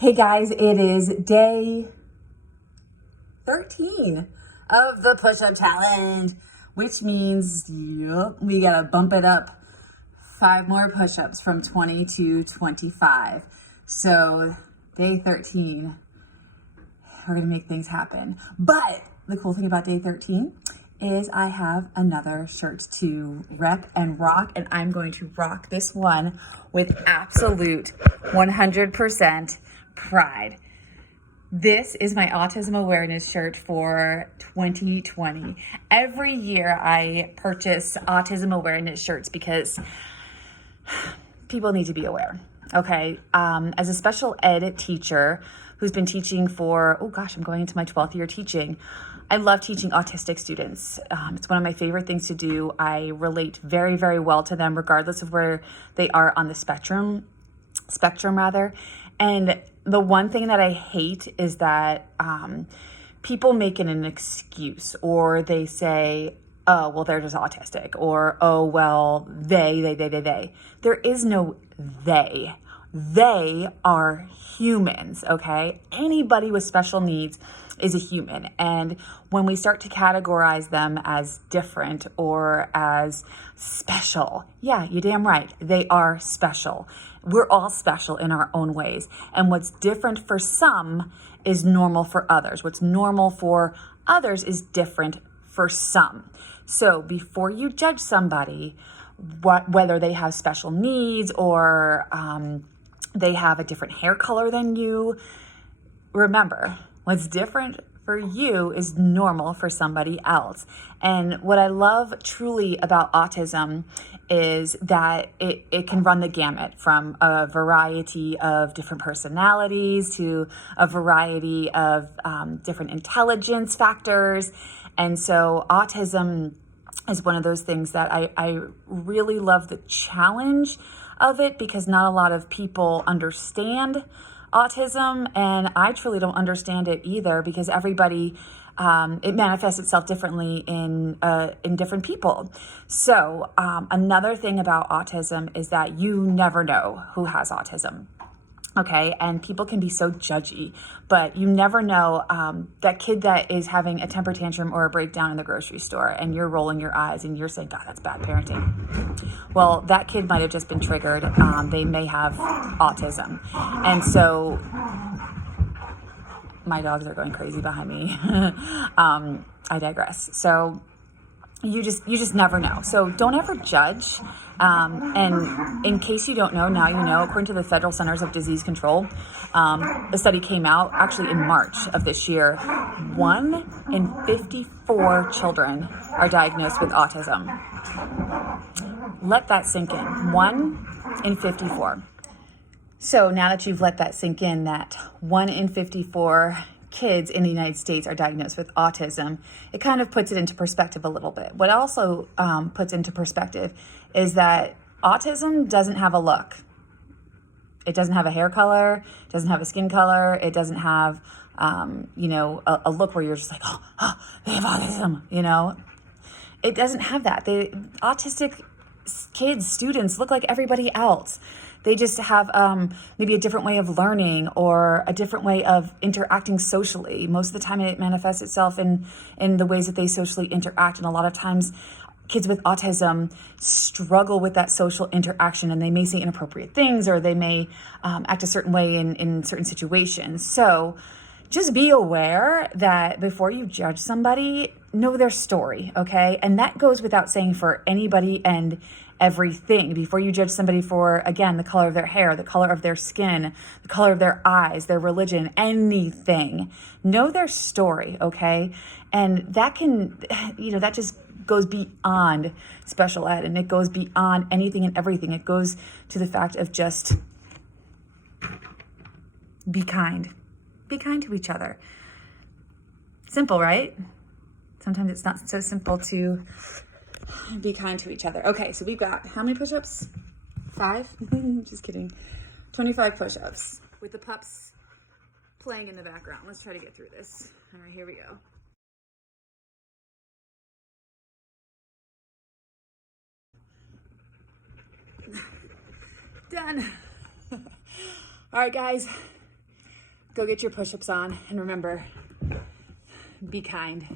Hey guys, it is day 13 of the push-up challenge, which means we gotta bump it up 5 more push-ups from 20 to 25. So day 13, we're gonna make things happen. But the cool thing about day 13 is I have another shirt to rep and rock, and I'm going to rock this one with absolute 100% pride. This is my autism awareness shirt for 2020. Every year I purchase autism awareness shirts because people need to be aware. Okay. As a special ed teacher who's been teaching for, I'm going into my 12th year teaching. I love teaching autistic students. It's one of my favorite things to do. I relate very, very well to them, regardless of where they are on the spectrum. And the one thing that I hate is that people make it an excuse, or they say, oh, well, they're just autistic, or, oh, well, they. There is no they. They are humans, okay? Anybody with special needs is a human. And when we start to categorize them as different or as special, yeah, you're damn right. They are special. We're all special in our own ways. And what's different for some is normal for others. What's normal for others is different for some. So before you judge somebody, whether they have special needs or they have a different hair color than you, remember, what's different for you is normal for somebody else. And what I love truly about autism is that it can run the gamut from a variety of different personalities to a variety of different intelligence factors. And so autism is one of those things that I really love the challenge of it, because not a lot of people understand autism, and I truly don't understand it either, because everybody it manifests itself differently in different people. So another thing about autism is that you never know who has autism. Okay, and people can be so judgy, but you never know that kid that is having a temper tantrum or a breakdown in the grocery store, and you're rolling your eyes and you're saying, God, that's bad parenting. Well, that kid might have just been triggered. They may have autism. And so my dogs are going crazy behind me. I digress. So you just never know. So don't ever judge. And in case you don't know, now you know, according to the Federal Centers of Disease Control, the study came out actually in March of this year. 1 in 54 children are diagnosed with autism. Let that sink in. 1 in 54. So now that you've let that sink in, that 1 in 54 kids in the United States are diagnosed with autism, it kind of puts it into perspective a little bit. What also puts into perspective is that autism doesn't have a look. It doesn't have a hair color, it doesn't have a skin color, it doesn't have, a look where you're just like, oh, they have autism, It doesn't have that. Autistic kids, students look like everybody else. They just have maybe a different way of learning or a different way of interacting socially. Most of the time it manifests itself in the ways that they socially interact. And a lot of times kids with autism struggle with that social interaction, and they may say inappropriate things, or they may act a certain way in certain situations. So just be aware that before you judge somebody, know their story, okay? And that goes without saying for anybody and everything. Before you judge somebody for, again, the color of their hair, the color of their skin, the color of their eyes, their religion, anything, know their story, okay? And that can, that just goes beyond special ed, and it goes beyond anything and everything. It goes to the fact of just be kind. Be kind to each other. Simple, right? Sometimes it's not so simple to be kind to each other. Okay, so we've got how many push-ups? 5? Just kidding. 25 push-ups with the pups playing in the background. Let's try to get through this. All right, here we go. Done. All right, guys. go get your push-ups on, and remember, be kind.